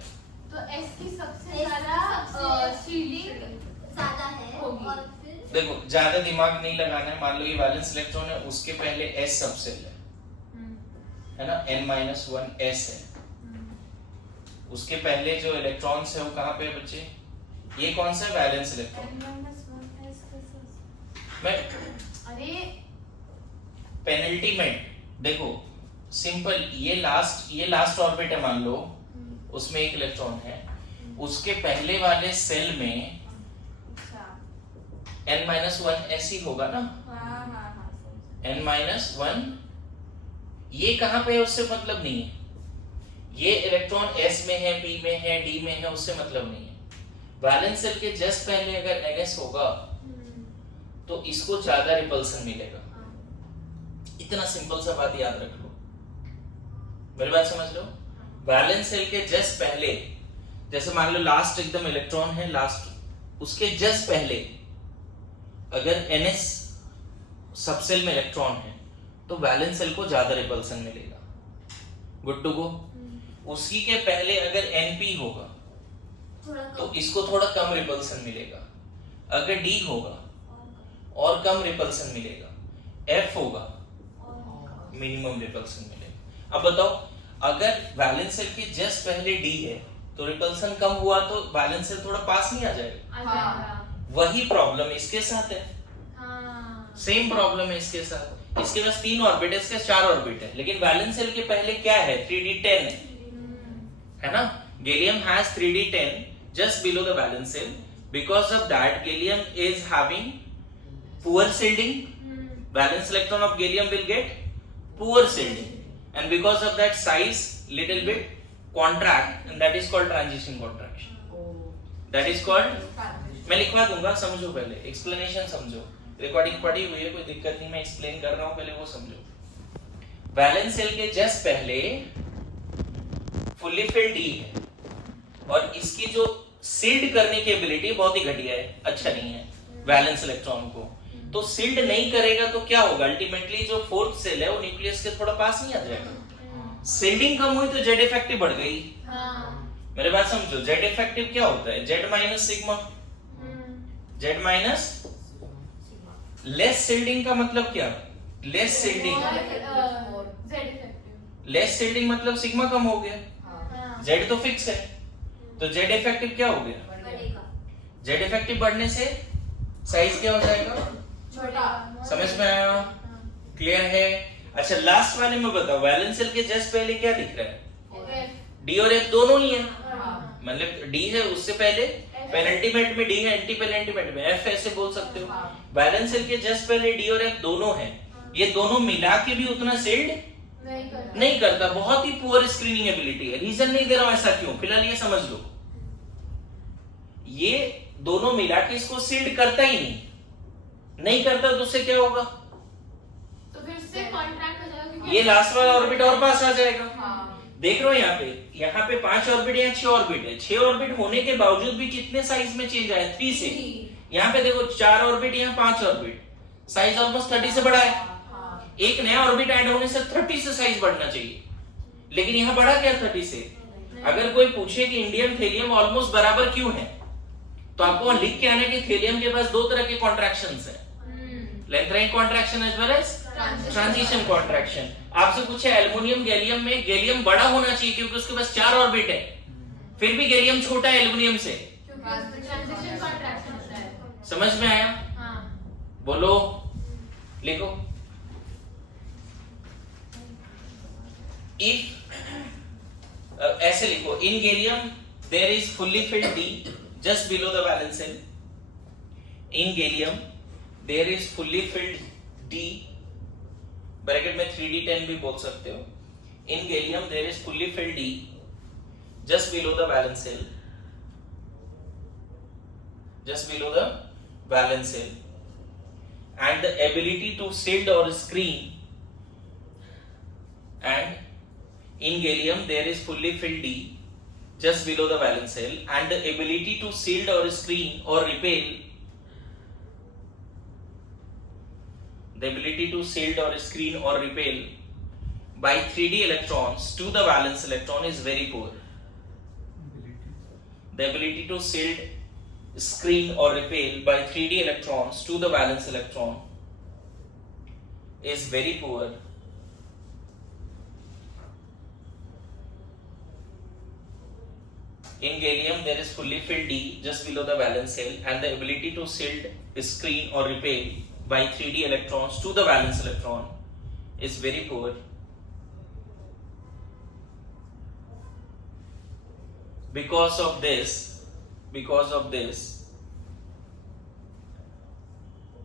तो S की सबसे ज्यादा शील्डिंग ज्यादा है होगी। और फिर देखो ज्यादा दिमाग नहीं लगाना है। मान लो ये वैलेंस इलेक्ट्रॉन है, उसके पहले S सबसेल है, है ना, n-1s है, उसके पहले जो इलेक्ट्रॉन्स है वो कहाँ पे है बच्चे? ये कौन सा वैलेंस इलेक्ट्रॉन? n-1s कैसे? मैं अरे पेनल्टीमेंट देखो सिंपल, ये लास्ट ऑर्बिट है मान लो, उसमें एक इलेक्ट्रॉन है, उसके पहले वाले सेल में अच्छा n-1s ही होगा ना, हाँ n-1, ये कहाँ पे है उससे मतलब नहीं है, ये इलेक्ट्रॉन s में है, p में है, d में है, उससे मतलब नहीं है। वैलेंस सेल के जस्ट पहले अगर ns होगा तो इसको ज्यादा रिपल्सन मिलेगा। इतना सिंपल सा बात याद रख लो, मेरी बात समझ लो। वैलेंस सेल के जस्ट पहले, जैसे मान लो लास्ट एकदम इलेक्ट्रॉन है लास्ट, उसके जस्ट पहले अगर ns सबसेल में इलेक्ट्रॉन है तो वैलेंस सेल को ज्यादा रिपल्सन मिलेगा। Good to go. उसी के पहले अगर np होगा तो इसको थोड़ा कम रिपल्सन मिलेगा, अगर d होगा और कम रिपल्सन मिलेगा, f होगा मिनिमम रिपल्सन मिलेगा। अब बताओ अगर वैलेंस सेल के जस्ट पहले d है तो रिपल्सन कम हुआ तो वैलेंस सेल थोड़ा पास नहीं आ जाएगा? आ जाएगा। वही प्रॉब्लम इसके साथ है, हाँ सेम प्रॉब्लम है इसके साथ। इसके पास 3 ऑर्बिट है, इसके 4 ऑर्बिट है, लेकिन वैलेंस सेल के पहले क्या है? 3d10 है ना। Gallium has 3d10 just below the valence shell. Because of that, gallium is having poor shielding. Valence electron of gallium will get poor shielding, and because of that, size little bit contract, and that is called transition contraction. That is called, मैं लिखवा दूंगा, समझो पहले, explanation समझो, recording पढ़ी हुई है, कोई दिक्कत नहीं, मैं एक्सप्लेन कर रहा हूँ, पहले वो समझो। वैलेंस सेल के जस्ट पहले फुल्ली फिल्ड डी है और इसकी जो सील्ड करने की एबिलिटी बहुत ही घटिया है, अच्छा नहीं है वैलेंस इलेक्ट्रॉन को। तो सील्ड नहीं करेगा तो क्या होगा? अल्टीमेटली जो फोर्थ सेल है वो न्यूक्लियस के थोड़ा पास नहीं आ जाएगा। सील्डिंग कम हुई तो जेड इफेक्टिव बढ़ गई। मेरे बात समझो, जेड इफेक्टिव क्या होता है? Z minus sigma, Z minus less shielding का मतलब क्या? Less shielding, Z effective. Less shielding मतलब सिग्मा कम हो गया, जेड तो फिक्स है, तो जेड इफेक्टिव क्या हो गया? जेड इफेक्टिव बढ़ने से साइज क्या हो जाएगा? छोटा। समझ में आया? क्लियर है? अच्छा लास्ट वाले में बताओ, वैलेंस सेल के जस्ट पहले क्या दिख रहा है? डी और एफ दोनों ही है, मतलब डी है उससे पहले पेनल्टीमेंट में डी है, एंटी पेनल्टीमेंट में एफ, ऐसे बोल सकते हो। वैलेंस सेल के जस्ट पहले डी और एफ दोनों है, ये दोनों मिला के भी उतना सील्ड नहीं करता, बहुत ही पुअर स्क्रीनिंग एबिलिटी है। रीजन नहीं दे रहा हूं ऐसा क्यों, फिलहाल ये समझ लो, ये दोनों मिला के इसको सील्ड करता ही नहीं करता तो उससे क्या होगा? तो फिर उससे कॉन्ट्रैक्ट हो जाएगा क्योंकि ये लास्ट वाला ऑर्बिट और पास आ जाएगा। देख रहे हो यहाँ पे 5 ऑर्बिट है, 6 ऑर्बिट है, 6 ऑर्बिट होने के बावजूद भी कितने साइज में चेंज आया? 3 से। यहाँ पे देखो 4 ऑर्बिट, यहाँ 5 ऑर्बिट, साइज ऑलमोस्ट 30 से बड़ा है। एक नया ऑर्बिट ऐड होने से 30 से साइज बढ़ना चाहिए, लेकिन यहाँ बढ़ा क्या 30 से? अगर कोई पूछे कि इंडियम थेलियम ऑलमोस्ट बराबर क्यों है, तो आपको लिख के आना कि थेलियम के पास 2 तरह के कॉन्ट्रैक्शंस हैं, lanthanide contraction as well as transition contraction. आपसे पूछे एल्युमिनियम गैलियम में, गैलियम बड़ा होना चाहिए क्योंकि उसके पास 4 ऑर्बिट है, फिर भी गैलियम छोटा है एल्युमिनियम से। ट्रांजिशन कॉन्ट्रैक्शन होता है। समझ में आया? बोलो, लिखो। If ऐसे लिखो, in gallium there is fully filled D just below the valence shell. In gallium there is fully filled D, bracket में 3d10 भी बोल सकते हो। In gallium there is fully filled D just below the valence shell, just below the valence shell, and the ability to shield or screen, and in gallium there is fully filled D just below the valence shell, and the ability to shield or screen or repel, the ability to shield or screen or repel by 3d electrons to the valence electron is very poor. The ability to shield, screen or repel by 3d electrons to the valence electron is very poor In gallium, there is fully filled D just below the valence shell, and the ability to shield, screen, or repel by 3d electrons to the valence electron is very poor. Because of this,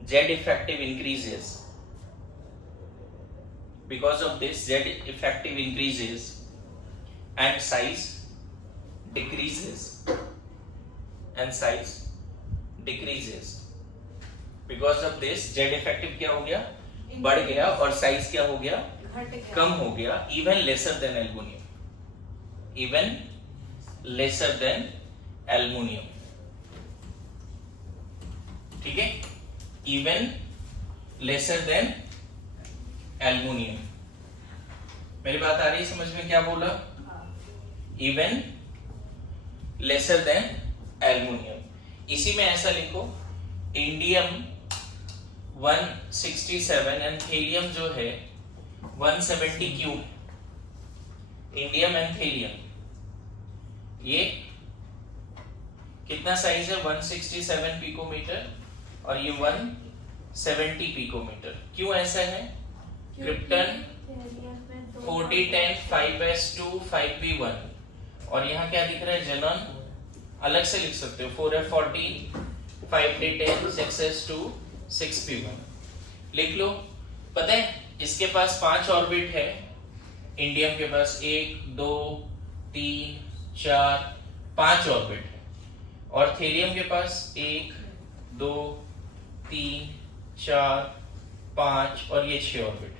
Z effective increases. Because of this, Z effective increases and size decreases. Because of this, Z effective क्या हो गया? बढ़ गया, और size क्या हो गया? कम हो गया. Even lesser than aluminum. ठीक है? Even lesser than aluminum. मेरी बात आ रही है समझ में? क्या बोला? Even lesser than aluminum. इसी में ऐसा लिखो, इंडियम 167 एंड थेलियम जो है 170 क्यूब. इंडियम एंड थेलियम ये कितना साइज है? 167 पिकोमीटर और ये 170 पिकोमीटर. क्यों ऐसा है? क्रिप्टन 40 10 5s2 5p1 और यहाँ क्या दिख रहा है? जेनॉन अलग से लिख सकते हो, 4f40 5d10 6s2 6p1 लिख लो. पता है इसके पास 5 ऑर्बिट है, इंडियम के पास 1 2 3 4 5 ऑर्बिट है, और थेलियम के पास 1 2 3 4 5 और ये 6 ऑर्बिट.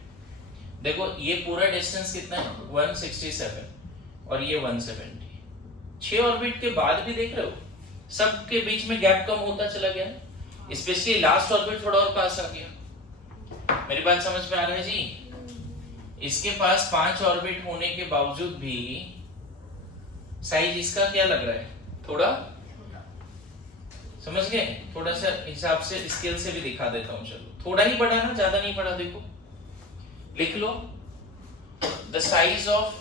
देखो ये पूरा डिस्टेंस कितना है? 167 और ये 170. 6 ऑर्बिट के बाद भी देख रहे हो सबके बीच में गैप कम होता चला गया, स्पेशली लास्ट ऑर्बिट थोड़ा और पास आ गया. मेरी बात समझ में आ रहा है जी? इसके पास 5 ऑर्बिट होने के बावजूद भी साइज इसका क्या लग रहा है? थोड़ा समझ गए? थोड़ा सा हिसाब से स्केल से भी दिखा देता हूं. चलो थोड़ा ही बड़ा ना, ज्यादा नहीं बड़ा. देखो लिख लो, the size of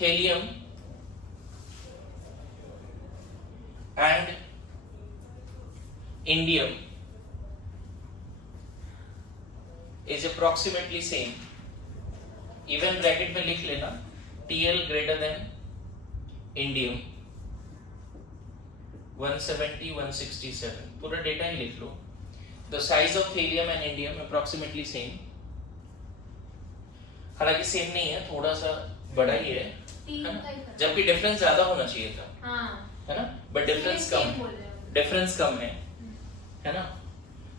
thallium and indium is approximately same. Even bracket में लिख लेना, TL ग्रेटर देन इंडियम 170 167. पूरा डेटा ही लिख लो. The size of thallium and indium approximately same. हालांकि सेम नहीं है, थोड़ा सा बड़ा ही है, जबकि डिफरेंस ज्यादा होना चाहिए था, है ना? बट डिफरेंस कम है ना?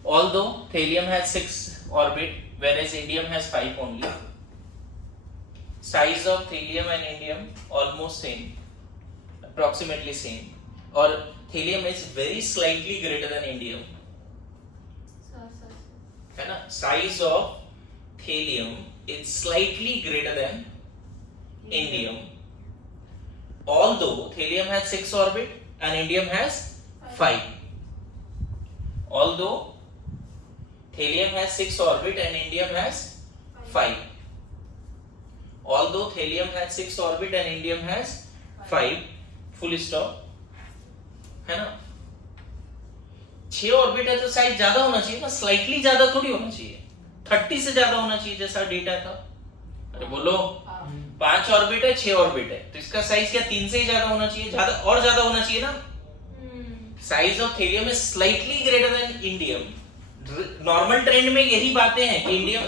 Although thelium has 6 orbit whereas indium has 5 only. Size of thelium and indium almost same, approximately same, or thelium is very slightly greater than indium. है ना? Size of thelium is slightly greater than indium, although thelium has 6 orbit and indium has 5. Although thelium has 6 orbit and indium has 5. Although thelium has 6 orbit and indium has 5. Full stop. है ना? 6 orbit है तो size ज्यादा होना चाहिए ना, slightly ज्यादा थोड़ी होना चाहिए. 30 से ज्यादा होना चाहिए जैसा डेटा था. अरे बोलो, 5 ऑर्बिट है 6 ऑर्बिट है तो इसका साइज क्या 3 से ही ज्यादा होना चाहिए? ज्यादा और ज्यादा होना चाहिए ना. Size of thallium is slightly greater than indium. Normal trend में यही बातें हैं कि इंडियम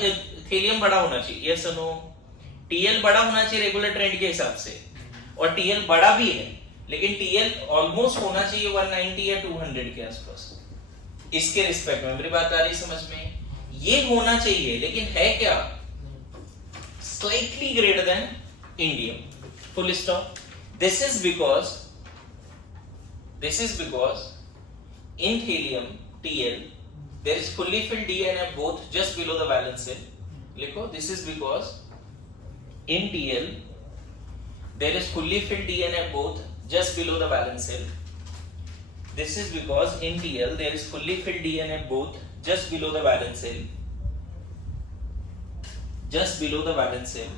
थेलियम बड़ा होना चाहिए. Yes no? टीएल बड़ा होना चाहिए रेगुलर ट्रेंड के हिसाब से, और टीएल बड़ा भी है, लेकिन टीएल ऑलमोस्ट होना चाहिए 190 या 200 के आसपास. इसके रिस्पेक्ट में मेरी बात आ रही समझ में? ये होना चाहिए, लेकिन है क्या? Slightly greater than indium. Full stop. This is because in helium TL there is fully filled DNA both just below the valence shell. लिखो, this is because in TL there is fully filled DNA both just below the valence shell. This is because in TL there is fully filled DNA both just below the valence shell. Just below the valence shell.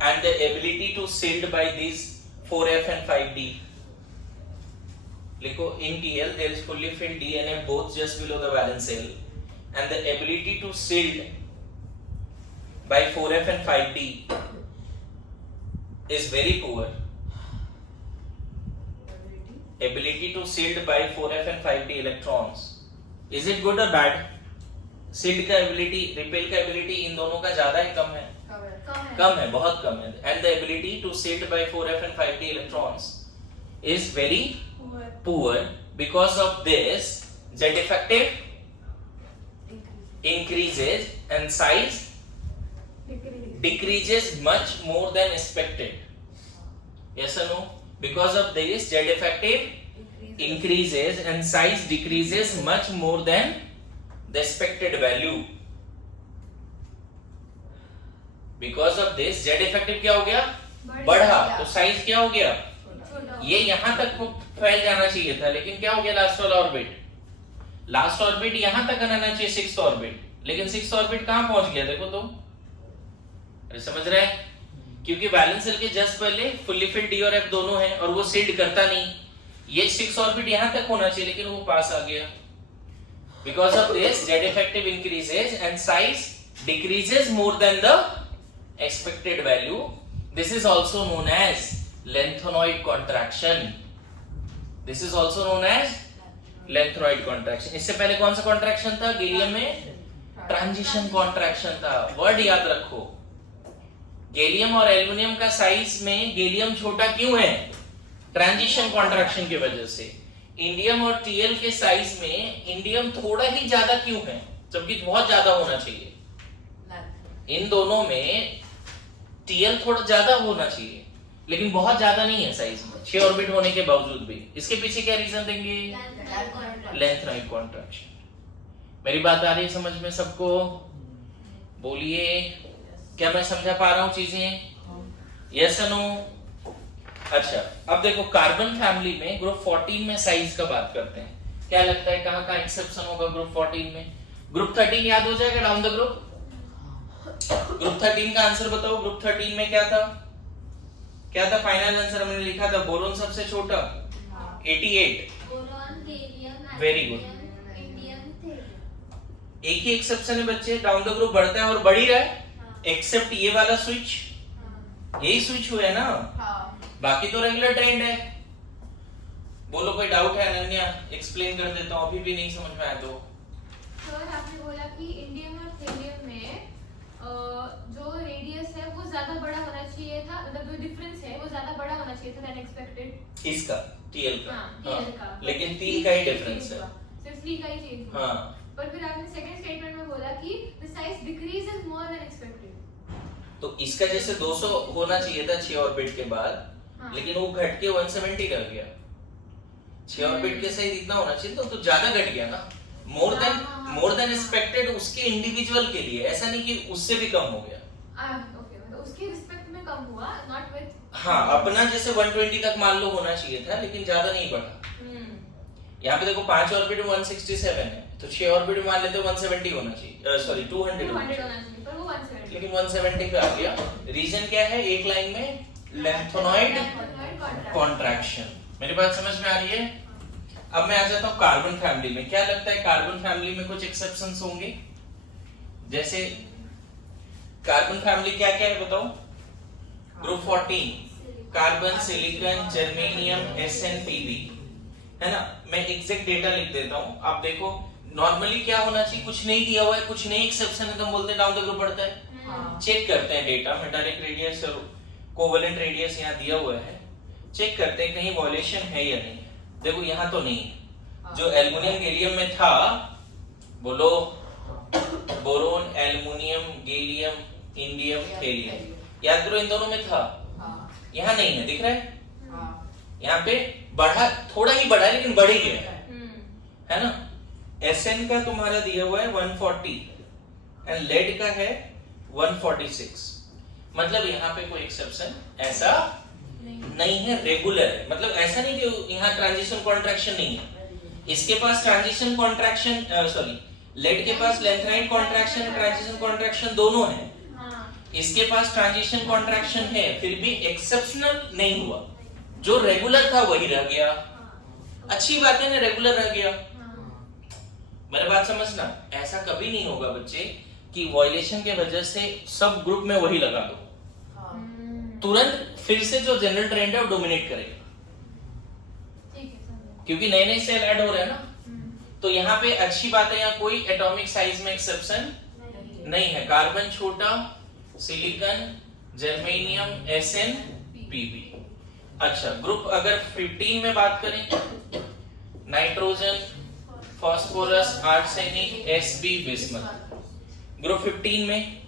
and the ability to shield by these 4F and 5D. लिखो in TL there is fully filled DNA both just below the valence shell and the ability to shield by 4F and 5D is very poor. Ability to shield by 4F and 5D electrons. Is it good or bad? Shield का ability, repel का ability इन दोनों का ज्यादा है कम है? कम है, बहुत कम है. And the ability to shield by 4F and 5D electrons is very poor. Because of this, Z effective increases and size decreases much more than expected. Yes or no? Because of this, Z effective increases and size decreases much more than the expected value. Because of this, Z effective क्या हो गया? बढ़ा. तो size क्या हो गया? ये यहां तक फैल जाना चाहिए था, लेकिन क्या हो गया लास्ट वाला ऑर्बिट? लास्ट ऑर्बिट यहां तक आना चाहिए 6th ऑर्बिट, लेकिन 6th ऑर्बिट कहां पहुंच गया? देखो तो, अरे समझ रहे हैं? क्योंकि वैलेंस शेल के जस्ट पहले फुल्ली फिल्ड डी और एफ दोनों हैं और वो शील्ड करता नहीं. ये 6th ऑर्बिट यहां तक होना चाहिए, लेकिन वो पास आ गया. Because of this, Z effective increases and size decreases more than the expected value. This is also known as lengthenoid contraction. This is also known as lengthenoid contraction. इससे पहले कौन सा कॉन्ट्रैक्शन था? गैलियम में ट्रांजिशन कॉन्ट्रैक्शन था. Word याद रखो. Gallium और एल्युमिनियम का साइज में गैलियम छोटा क्यों है? ट्रांजिशन कॉन्ट्रैक्शन की वजह से. इंडियम और टीएल के साइज में इंडियम थोड़ा ही ज्यादा क्यों है, जबकि बहुत ज्यादा होना चाहिए? इन दोनों में टीएल थोड़ा ज्यादा होना चाहिए, लेकिन बहुत ज्यादा नहीं है साइज में, 6 ऑर्बिट होने के बावजूद भी. इसके पीछे क्या रीजन देंगे? Lanthanoid contraction. मेरी बात आ रही है समझ में सबको? बोलिए, क्या मैं समझा पा रहा हूं चीजें? यस और नो? अच्छा, अब देखो कार्बन फैमिली में ग्रुप 14 में साइज का बात करते हैं. क्या लगता है कहां का एक्सेप्शन होगा ग्रुप 14 में? ग्रुप 13 याद हो जाएगा डाउन द ग्रुप? ग्रुप 13 का आंसर बताओ. ग्रुप 13 में क्या था? क्या था फाइनल आंसर? हमने लिखा था बोरोन सबसे छोटा 88. Very good. एक ही एक्सेप्शन है बच्चे, डाउन द ग्रुप बढ़ता है और बढ़ ही रहा है, एक्सेप्ट ये वाला स्विच. यही स्विच हुआ है ना, बाकी तो रेगुलर ट्रेंड है. बोलो कोई डाउट है? अनन्या एक्सप्लेन कर देता हूं, अभी भी नहीं समझ में आया तो. सर आपने बोला कि इंडियम और थेलियम में जो रेडियस है वो ज्यादा बड़ा होना चाहिए था, मतलब जो डिफरेंस है वो ज्यादा बड़ा होना चाहिए था देन एक्सपेक्टेड. इसका टीएल का, टीएल का, लेकिन 3 का ही डिफरेंस है. सिर्फ 3 का ही चेंज हुआ. पर फिर आपने सेकंड स्टेटमेंट में बोला कि the size decreases more than expected. तो इसका जैसे 200 होना चाहिए था 6 ऑर्बिट के बाद, लेकिन वो घट के 170 कर गया. 6 ऑर्बिट के साइज इतना होना चाहिए, तो ज्यादा घट गया ना. मोर देन एक्सपेक्टेड उसके इंडिविजुअल के लिए, ऐसा नहीं कि उससे भी कम हो गया. ओके, मतलब उसके रिस्पेक्ट में कम हुआ, नॉट विद. हाँ, अपना जैसे 120 तक मान लो होना चाहिए था, लेकिन ज्यादा नहीं बढ़ा. यहाँ पे देखो 5 ऑर्बिट में 167 है, तो 6 ऑर्बिट में मान लेते 170 होना चाहिए, सॉरी 200 होना चाहिए, पर वो 170. लेकिन 170 पे आ गया. रीजन क्या है? एक लाइन में लेंथनॉइड कॉन्ट्रैक्शन. मेरी बात समझ में आ रही है? अब मैं आ जाता हूं कार्बन फैमिली में. क्या लगता है कार्बन फैमिली में कुछ एक्सेप्शंस होंगे? जैसे कार्बन फैमिली क्या क्या है बताओ? Group 14 carbon, silicon, germanium, SN, Pb, है ना. मैं एग्जैक्ट डेटा लिख देता हूं, आप देखो. नॉर्मली क्या होना चाहिए? कुछ नहीं दिया हुआ है, कुछ नहीं एक्सेप्शन है, तो हम बोलते हैं डाउन द ग्रुप बढ़ता है. चेक करते हैं डेटा, मेटालिक रेडियस और कोवेलेंट रेडियस यहाँ दिया हुआ है. चेक करते हैं कहीं वॉल्यूशन है या नहीं. देखो यहाँ तो नहीं. जो एल्युमिनियम गैलियम में था, बोलो boron, aluminium, gallium, indium, thallium, याद करो इन दोनों में था. यहाँ नहीं है, दिख रहा है? यहाँ पे बढ़ा, थोड़ा ही बढ़ा, लेकिन बढ़ ही गया है ना. SN का तुम्हारा दिया हुआ है 140 एंड लेड का है 146. मतलब यहाँ पे कोई एक्सेप्शन ऐसा नहीं है, रेगुलर है. मतलब ऐसा नहीं कि यहाँ ट्रांजिशन कॉन्ट्रैक्शन नहीं है. इसके पास ट्रांजिशन कॉन्ट्रैक्शन, सॉरी लेड के पास लेंथनाइड कॉन्ट्रैक्शन, ट्रांजिशन कॉन्ट्रैक्शन दोनों है. इसके पास ट्रांजिशन कॉन्ट्रैक्शन है, फिर भी एक्सेप्शनल नहीं हुआ, जो रेगुलर था वही रह गया। अच्छी बात है ना, रेगुलर रह गया। मेरी बात समझना, ऐसा कभी नहीं होगा बच्चे कि वायलेशन के वजह से सब ग्रुप में वही लगा दो, तुरंत फिर से जो जनरल ट्रेंड है वो डोमिनेट करेगा, ठीक है समझा। क्योंकि नए नए सेल ऐड हो रहे हैं ना। तो यहाँ पे अच्छी बात है, यहाँ कोई एटॉमिक साइज में एक्सेप्शन नहीं है। कार्बन छोटा, सिलिकॉन, जर्मेनियम, SN, PP। अच्छा, ग्रुप अगर 15 में बात करें, nitrogen, phosphorus, arsenic, Sb, bismuth. Group 15 में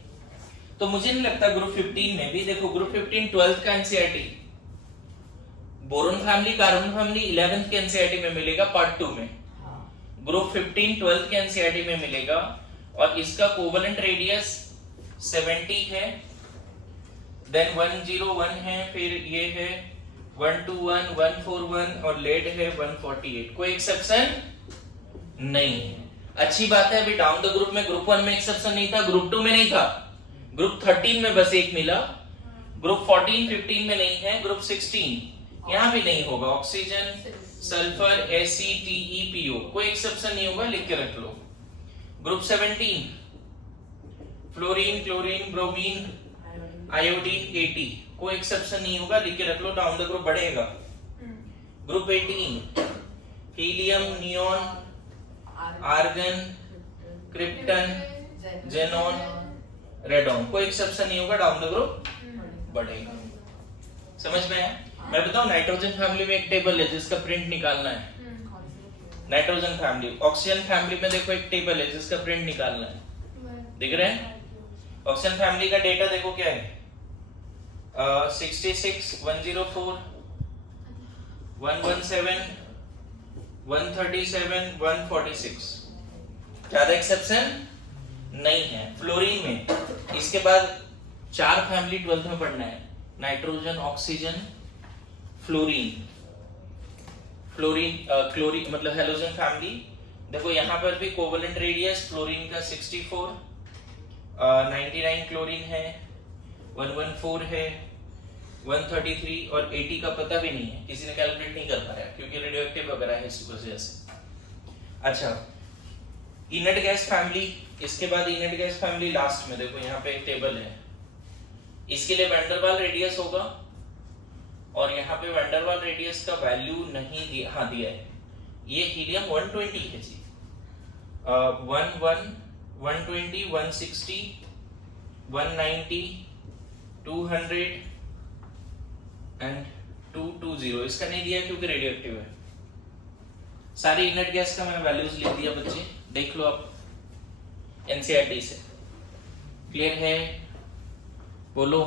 तो मुझे नहीं लगता ग्रुप 15 में भी, देखो ग्रुप 15 12th का NCERT, boron family, carbon family 11th के एनसीईआरटी में मिलेगा पार्ट 2 में। ग्रुप 15 12th के एनसीईआरटी में मिलेगा, और इसका कोवेलेंट रेडियस 70 है, देन 101 है, फिर ये है 121, 141 और लेड है 148। कोई एक्सेप्शन नहीं है। अच्छी बात है, अभी डाउन द ग्रुप में ग्रुप 1 में एक्सेप्शन नहीं था, ग्रुप 2 में नहीं था, ग्रुप 13 में बस एक मिला, ग्रुप 14 15 में नहीं है, ग्रुप 16 यहां भी नहीं होगा। ऑक्सीजन, सल्फर, ACTEPO, कोई एक्सेप्शन नहीं होगा, लिख के रख लो। Group 17 fluorine, chlorine, bromine, iodine, AT, कोई एक्सेप्शन नहीं होगा, लिख के रख लो, डाउन द ग्रुप बढ़ेगा। Group 18 helium, neon, argon, krypton, xenon, radon, कोई एक्सेप्शन नहीं होगा, डाउन द ग्रुप बढ़ेगा। समझ में आया? मैं बताऊं, नाइट्रोजन फैमिली में एक टेबल है जिसका प्रिंट निकालना है। नाइट्रोजन फैमिली, ऑक्सीजन फैमिली में देखो एक टेबल है जिसका प्रिंट निकालना है, दिख रहे हैं? ऑक्सीजन फैमिली का डेटा देखो क्या है, 66, 104, 117, 137, 146, ज्यादा एक्सेप्शन नहीं है। फ्लोरीन में इसके बाद 4 फैमिली 12th में पढ़ना है, नाइट्रोजन, ऑक्सीजन, फ्लोरीन, क्लोरीन मतलब हेलोजन फैमिली। देखो यहाँ पर भी कोवेलेंट रेडियस फ्लोरीन का 64, 99 क्लोरीन है, 114 है, 133 और 80 का पता भी नहीं है, किसी ने कैलकुलेट नहीं कर पाया क्योंकि रेडियोएक्टिव वगैरह है इस वजह से। अच्छा, इनर्ट गैस फैमिली, इसके बाद इनर्ट गैस फैमिली लास्ट में, देखो यहाँ पे एक टेबल है, इसके लिए वैन वाल रेडियस होगा, और यहाँ पे वैन वाल रेडियस का वैल्यू नहीं दिया, हाँ दिया है, ये हीलियम 120 है जी, 11, 120, 160, 190, 200 एंड 220, इसका नहीं दिया क्योंकि रेडियोएक्टिव है। सारी इनर्ट गैस का मैंने वैल्यूज लिख दिया बच्चे, देख लो आप एनसीईआरटी से। क्लियर है? बोलो।